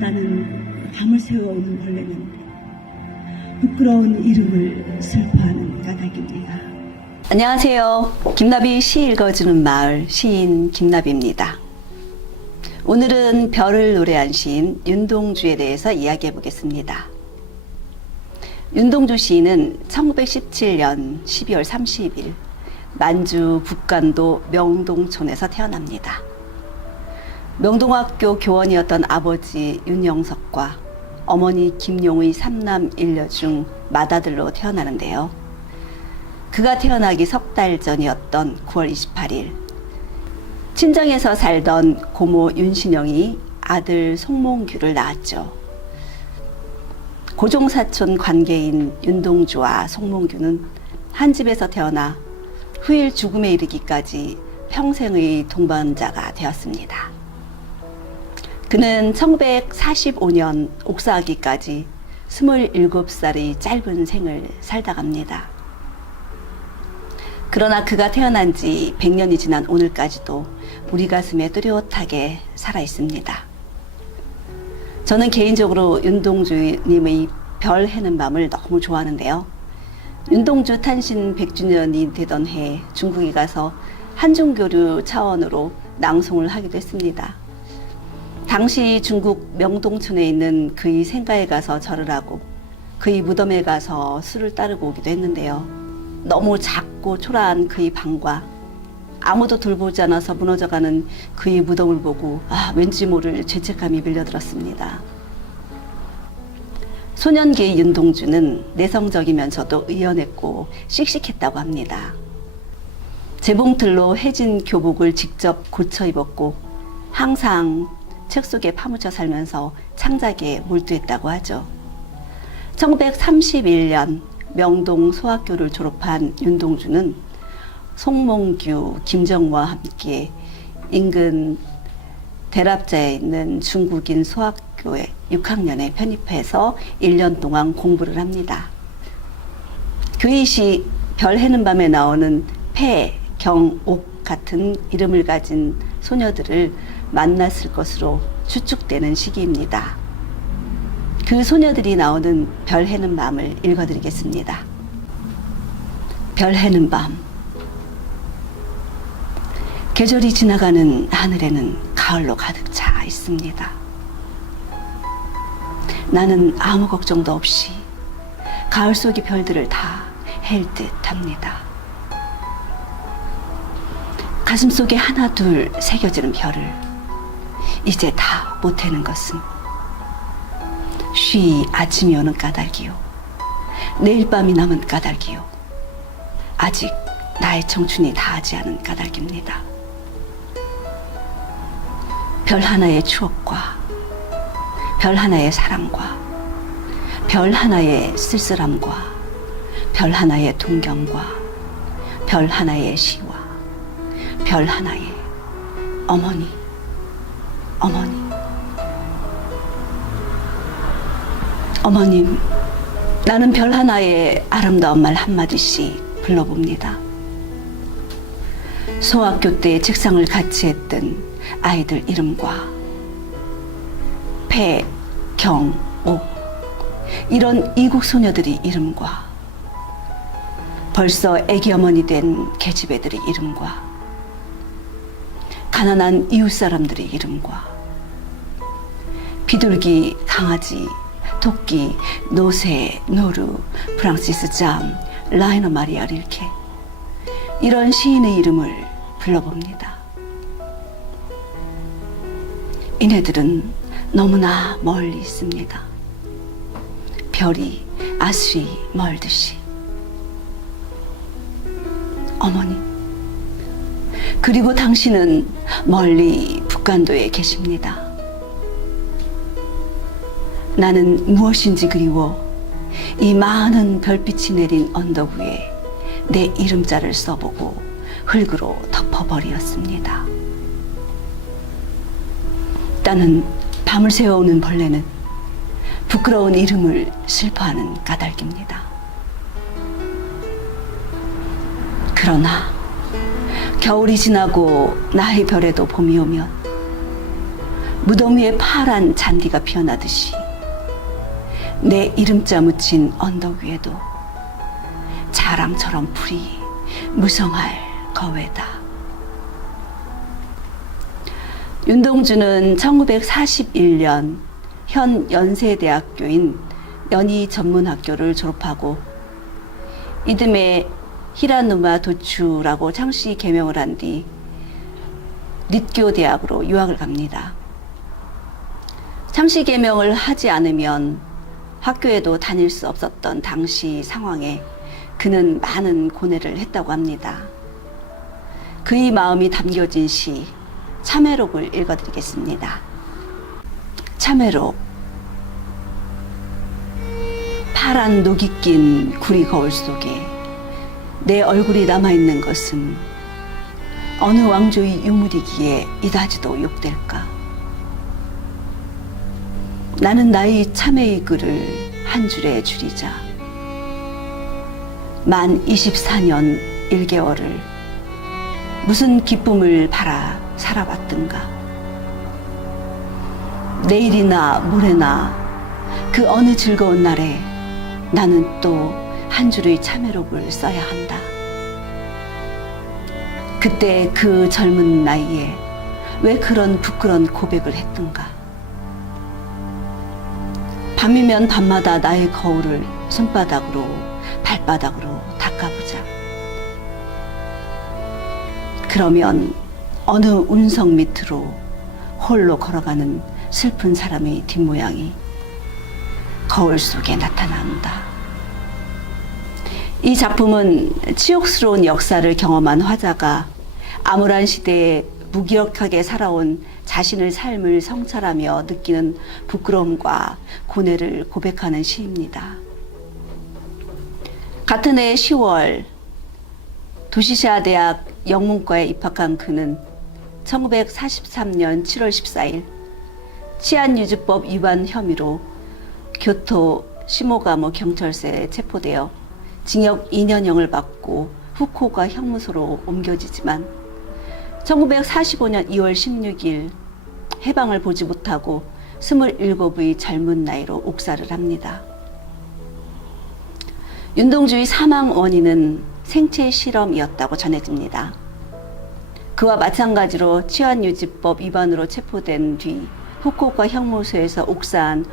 따는 밤을 새워오는 벌레는 부끄러운 이름을 슬퍼하는 까닭입니다. 안녕하세요. 김나비 시 읽어주는 마을 시인 김나비입니다. 오늘은 별을 노래한 시인 윤동주에 대해서 이야기해 보겠습니다. 윤동주 시인은 1917년 12월 30일 만주 북간도 명동촌에서 태어납니다. 명동학교 교원이었던 아버지 윤영석과 어머니 김용의 3남 1녀 중 맏아들로 태어나는데요. 그가 태어나기 석 달 전이었던 9월 28일 친정에서 살던 고모 윤신영이 아들 송몽규를 낳았죠. 고종사촌 관계인 윤동주와 송몽규는 한 집에서 태어나 후일 죽음에 이르기까지 평생의 동반자가 되었습니다. 그는 1945년 옥사하기까지 27살의 짧은 생을 살다 갑니다. 그러나 그가 태어난 지 100년이 지난 오늘까지도 우리 가슴에 뚜렷하게 살아 있습니다. 저는 개인적으로 윤동주님의 별 해는 밤을 너무 좋아하는데요. 윤동주 탄신 100주년이 되던 해 중국에 가서 한중교류 차원으로 낭송을 하기도 했습니다. 당시 중국 명동촌에 있는 그의 생가에 가서 절을 하고 그의 무덤에 가서 술을 따르고 오기도 했는데요. 너무 작고 초라한 그의 방과 아무도 돌보지 않아서 무너져가는 그의 무덤을 보고 왠지 모를 죄책감이 밀려들었습니다. 소년기의 윤동주는 내성적이면서도 의연했고 씩씩했다고 합니다. 재봉틀로 해진 교복을 직접 고쳐 입었고 항상 책 속에 파묻혀 살면서 창작에 몰두했다고 하죠. 1931년 명동 소학교를 졸업한 윤동주는 송몽규, 김정모와 함께 인근 대랍자에 있는 중국인 소학교에 6학년에 편입해서 1년 동안 공부를 합니다. 그의 시 별 해는 밤에 나오는 폐, 경, 옥 같은 이름을 가진 소녀들을 만났을 것으로 추측되는 시기입니다. 그 소녀들이 나오는 별 해는 밤을 읽어드리겠습니다. 별 해는 밤. 계절이 지나가는 하늘에는 가을로 가득 차 있습니다. 나는 아무 걱정도 없이 가을 속의 별들을 다 헬 듯 합니다. 가슴 속에 하나 둘 새겨지는 별을 이제 다 못 해는 것은 쉬 아침이 오는 까닭이요, 내일 밤이 남은 까닭이요, 아직 나의 청춘이 다하지 않은 까닭입니다. 별 하나의 추억과 별 하나의 사랑과 별 하나의 쓸쓸함과 별 하나의 동경과 별 하나의 시와 별 하나의 어머니, 어머님, 나는 별 하나의 아름다운 말 한마디씩 불러봅니다. 소학교 때 책상을 같이 했던 아이들 이름과 폐, 경, 옥 이런 이국 소녀들의 이름과 벌써 애기 어머니 된 계집애들의 이름과 가난한 이웃 사람들의 이름과 비둘기, 강아지, 토끼, 노새, 노루, 프랑시스 잠, 라이너 마리아 릴케 이런 시인의 이름을 불러봅니다. 이네들은 너무나 멀리 있습니다. 별이 아수리 멀듯이. 어머니, 그리고 당신은 멀리 북간도에 계십니다. 나는 무엇인지 그리워 이 많은 별빛이 내린 언덕 위에 내 이름자를 써보고 흙으로 덮어버리었습니다. 따는 밤을 새워오는 벌레는 부끄러운 이름을 슬퍼하는 까닭입니다. 그러나 겨울이 지나고 나의 별에도 봄이 오면 무덤 위에 파란 잔디가 피어나듯이 내 이름자 묻힌 언덕 위에도 자랑처럼 풀이 무성할 거외다. 윤동주는 1941년 현 연세대학교인 연희전문학교를 졸업하고 이듬해 히라누마 도추라고 창씨 개명을 한 뒤 릿교 대학으로 유학을 갑니다. 창씨 개명을 하지 않으면 학교에도 다닐 수 없었던 당시 상황에 그는 많은 고뇌를 했다고 합니다. 그의 마음이 담겨진 시 참회록을 읽어드리겠습니다. 참회록. 파란 녹이 낀 구리 거울 속에 내 얼굴이 남아있는 것은 어느 왕조의 유물이기에 이다지도 욕될까. 나는 나의 참회의 글을 한 줄에 줄이자 만 24년 1개월을 무슨 기쁨을 바라 살아왔던가. 내일이나 모레나 그 어느 즐거운 날에 나는 또 한 줄의 참회록을 써야 한다. 그때 그 젊은 나이에 왜 그런 부끄러운 고백을 했던가. 밤이면 밤마다 나의 거울을 손바닥으로 발바닥으로 닦아보자. 그러면 어느 운석 밑으로 홀로 걸어가는 슬픈 사람의 뒷모양이 거울 속에 나타난다. 이 작품은 치욕스러운 역사를 경험한 화자가 암울한 시대에 무기력하게 살아온 자신의 삶을 성찰하며 느끼는 부끄러움과 고뇌를 고백하는 시입니다. 같은 해 10월 도시샤 대학 영문과에 입학한 그는 1943년 7월 14일 치안유지법 위반 혐의로 교토 시모가모 경찰서에 체포되어 징역 2년형을 받고 후쿠오카 형무소로 옮겨지지만 1945년 2월 16일 해방을 보지 못하고 27의 젊은 나이로 옥살을 합니다. 윤동주의 사망 원인은 생체 실험이었다고 전해집니다. 그와 마찬가지로 치안유지법 위반으로 체포된 뒤 후쿠오카 형무소에서 옥사한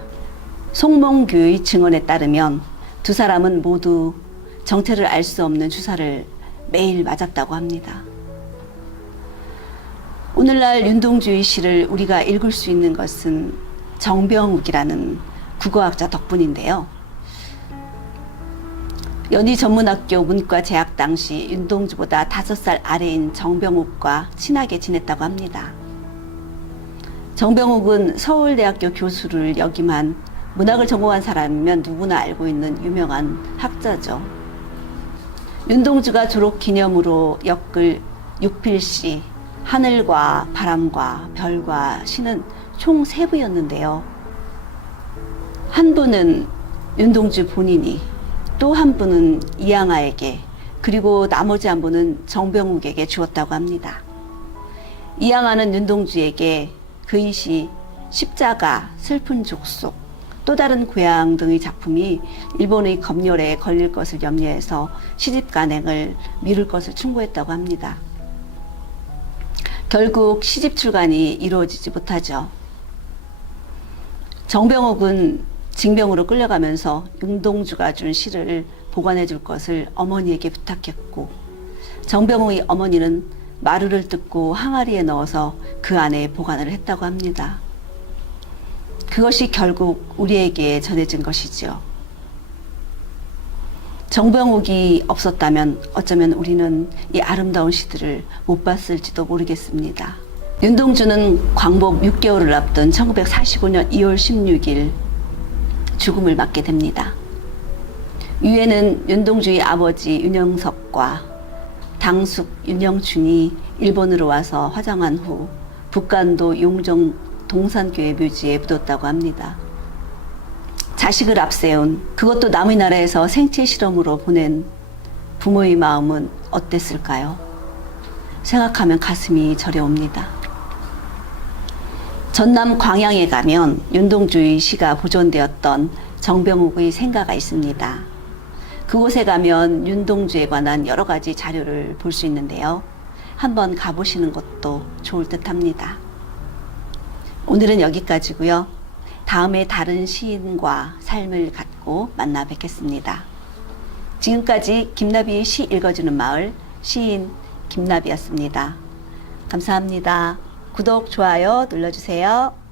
송몽규의 증언에 따르면 두 사람은 모두 정체를 알 수 없는 주사를 매일 맞았다고 합니다. 오늘날 윤동주의 시를 우리가 읽을 수 있는 것은 정병욱이라는 국어학자 덕분인데요. 연희전문학교 문과 재학 당시 윤동주보다 5살 아래인 정병욱과 친하게 지냈다고 합니다. 정병욱은 서울대학교 교수를 역임한 문학을 전공한 사람이면 누구나 알고 있는 유명한 학자죠. 윤동주가 졸업 기념으로 엮을 육필시 하늘과 바람과 별과 시는 총 3부였는데요. 한 부는 윤동주 본인이, 또 한 부는 이양아에게, 그리고 나머지 한 부는 정병욱에게 주었다고 합니다. 이양아는 윤동주에게 그의 시 십자가, 슬픈 족속, 또 다른 고향 등의 작품이 일본의 검열에 걸릴 것을 염려해서 시집 간행을 미룰 것을 충고했다고 합니다. 결국 시집 출간이 이루어지지 못하죠. 정병욱은 징병으로 끌려가면서 윤동주가 준 시를 보관해 줄 것을 어머니에게 부탁했고, 정병욱의 어머니는 마루를 뜯고 항아리에 넣어서 그 안에 보관을 했다고 합니다. 그것이 결국 우리에게 전해진 것이죠. 정병욱이 없었다면 어쩌면 우리는 이 아름다운 시들을 못 봤을지도 모르겠습니다. 윤동주는 광복 6개월을 앞둔 1945년 2월 16일 죽음을 맞게 됩니다. 위에는 윤동주의 아버지 윤영석과 당숙 윤영춘이 일본으로 와서 화장한 후 북간도 용정 동산교회 묘지에 묻었다고 합니다. 자식을 앞세운, 그것도 남의 나라에서 생체 실험으로 보낸 부모의 마음은 어땠을까요? 생각하면 가슴이 저려옵니다. 전남 광양에 가면 윤동주의 시가 보존되었던 정병욱의 생가가 있습니다. 그곳에 가면 윤동주에 관한 여러 가지 자료를 볼 수 있는데요. 한번 가보시는 것도 좋을 듯 합니다. 오늘은 여기까지고요. 다음에 다른 시인과 삶을 갖고 만나 뵙겠습니다. 지금까지 김나비의 시 읽어주는 마을 시인 김나비였습니다. 감사합니다. 구독, 좋아요 눌러주세요.